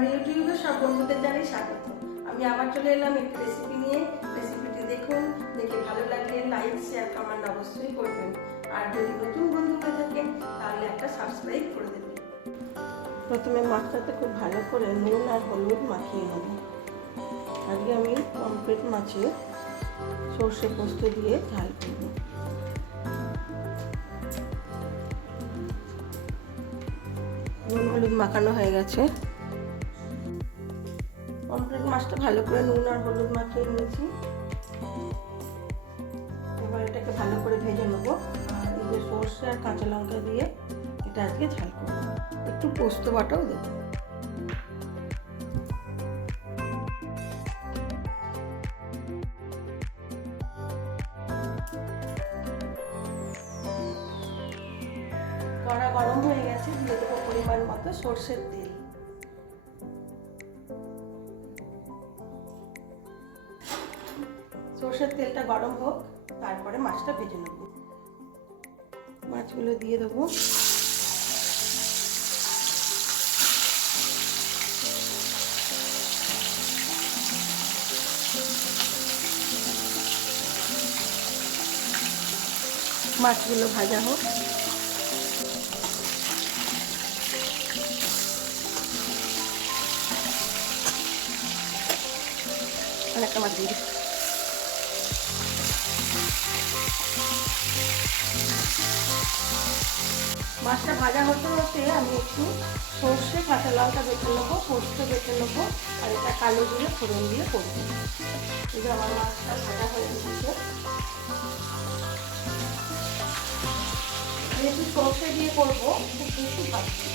আমার ইউটিউবে সব বন্ধুদের জানাই স্বাগত। আমি আবার চলে এলাম একটি রেসিপি নিয়ে। রেসিপিটি দেখুন, দেখে ভালো লাগলে লাইক শেয়ার কমেন্ট অবশ্যই করবেন। আর যদি নতুন বন্ধু হয়ে থাকে তাহলে একটা সাবস্ক্রাইব করে দেবেন। প্রথমে মাছটাতে খুব ভালো করে নুন আর হলুদ মাখিয়ে নেব। আজকে আমি পমপ্লেট মাছে সর্ষে পোস্ত দিয়ে ঝাল করব। নুন, হলুদ মাখানো হয়ে গেছে। পমপ্লেট মাছটা ভালো করে নুন আর হলুদ মাখিয়ে নিয়েছি। এবার এটাকে ভালো করে ভেজে নেব। এই যে সর্ষে আর কাঁচা লঙ্কা দিয়ে এটা আজকে ঝাল করব। একটু পোস্ত বাটাও দেবো। কড়া গরম হয়ে গেছে, দিয়ে পরিমাণ মতো সর্ষের তেল। সর্ষের তেলটা গরম হোক, তারপরে মাছটা ভেজে নেব। মাছগুলো দিয়ে দেবো। মাছগুলো ভাজা হোক। একটা মাছ দিয়ে। মাছটা ভাজা হতে হতে আমি একটু সর্ষে, কাঁচা লঙ্কা বেটে নেব, পোস্ত বেটে নেব, আর এটা কালো দিয়ে ফোড়ন দিয়ে করব। এই যে আমার মাছটা ভাজা হয়ে গেছে। যেহেতু সর্ষে দিয়ে করব, খুব বেশি ভাজছি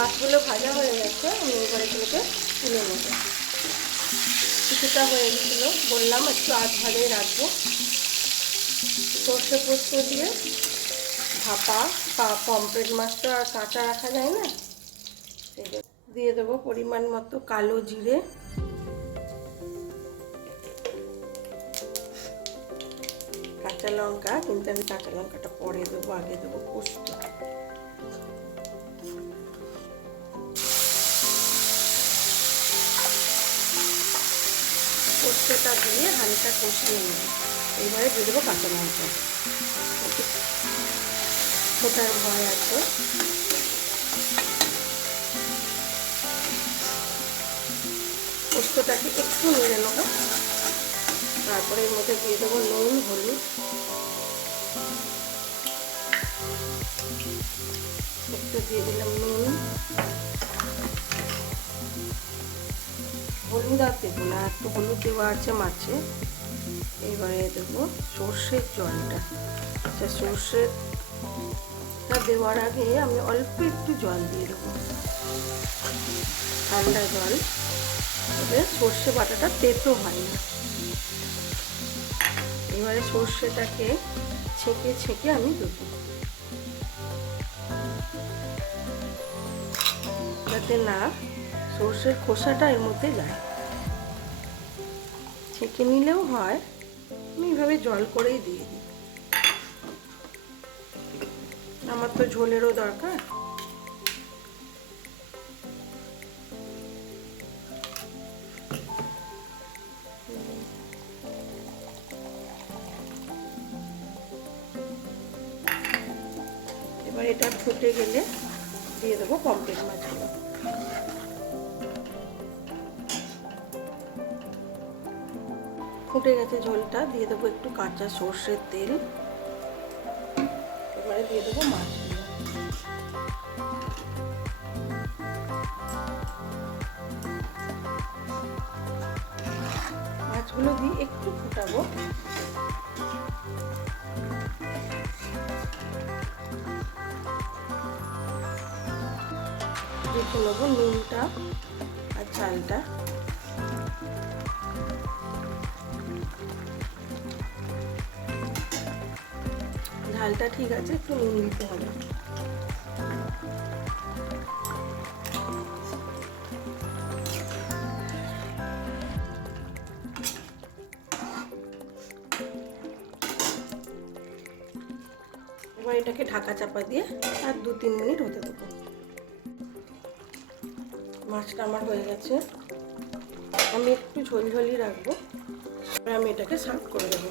মাছগুলো ভাজা হয়ে গেছে, আমি এবার এগুলোকে তুলে নেব। কিছুটা হয়ে গেছিল, বললাম একটু আধ ভাজাই রাখব। সর্ষে পোস্ত দিয়ে ভাপা বা পমপ্লেট মাছটা আর কাঁচা রাখা যায় না। দিয়ে দেবো পরিমাণ মতো কালো জিরে। কাঁচা লঙ্কা, কিন্তু আমি কাঁচা লঙ্কাটা পরে দেবো, আগে দেবো পোস্ত। পোস্তটা দিয়ে হালকা কষিয়ে নেব এইবারে দিয়ে দেবো কাঁচা লঙ্কা। ফোটার ভয় আছে পোস্তটাকে একটু নেড়ে নেব। তারপরে এর মধ্যে দিয়ে দেবো নুন, হলুদ। একটু দিয়ে দিলাম নুন। হলুদ আর দেবো না একটু হলুদ দেওয়া আছে মাছে এবারে দেবো সর্ষের জলটা। আচ্ছা সর্ষেরটা দেওয়ার আগে আমি অল্প একটু জল দিয়ে দেবো। ঠান্ডা জল। তবে সর্ষে বাটাটা তেতো হয় না। এবারে সর্ষেটাকে ছেঁকে ছেঁকে আমি দেবো। যাতে না সর্ষের খোসাটা এর মধ্যে যায় ছেঁকে নিলেও হয়, আমি এইভাবে জল করেই দিয়ে দিই। আমার তো ঝোলেরও দরকার। এবার এটা ফুটে গেলে দিয়ে দেবো পমপ্লেট মাছগুলো। ফুটে গেছে ঝোলটা, দিয়ে দেবো একটু কাঁচা সর্ষের তেল। এবারে দিয়ে দেবো মাছগুলো মাছগুলো দিয়ে একটু ফুটাবো। দেখে নেব নুনটা আর চালটা। ঝালটা ঠিক আছে, একটু নুন দিতে হবে। এটাকে ঢাকা চাপা দিয়ে আর দু তিন মিনিট হতে দেবো। মাছটা আমার হয়ে গেছে। আমি একটু ঝোল ঝোলই রাখব। আমি এটাকে সার্ভ করে দেবো।